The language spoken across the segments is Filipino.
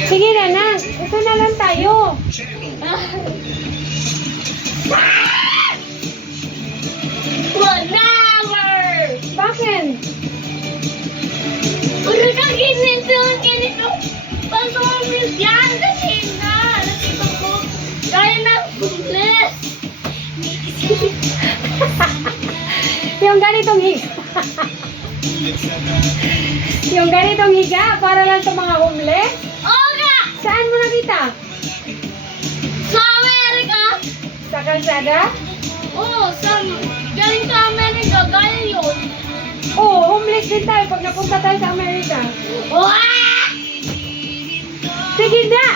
Sige na, Nang. Ito na lang tayo. 1 hour! Bakit? Ano na ganito? Pasomers yan kasi na. Nakita ko. Kaya na homeless. Yung ganitong higa. Yung ganitong higa para lang sa mga homeless? Oo nga! Saan mo nakita? Sa Amerika? Sa kalsada? Oo, galing sa Amerika. Galing yun. Oo, homeless din tayo pag napunta tayo sa Amerika. Wah! Sige na!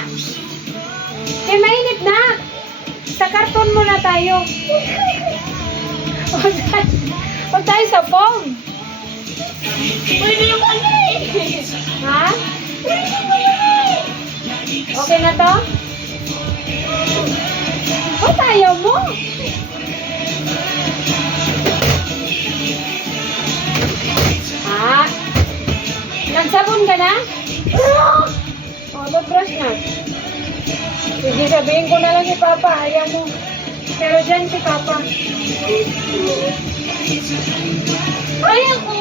Eh, mainit na! Sa karton muna tayo. O tayo sa foam. Pwede yung Ha? Okay na to? O tayo mo? Ha? Nagsabon ka na? O, toothbrush na. Sige, sabihin ko na lang si Papa. Ayaw mo. Pero dyan si Papa. Ayaw ko.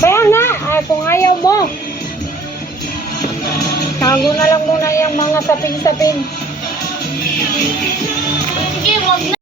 Kaya nga, kung ayaw mo. Tago na lang muna yung mga sapin-sapin. Sige, wag na.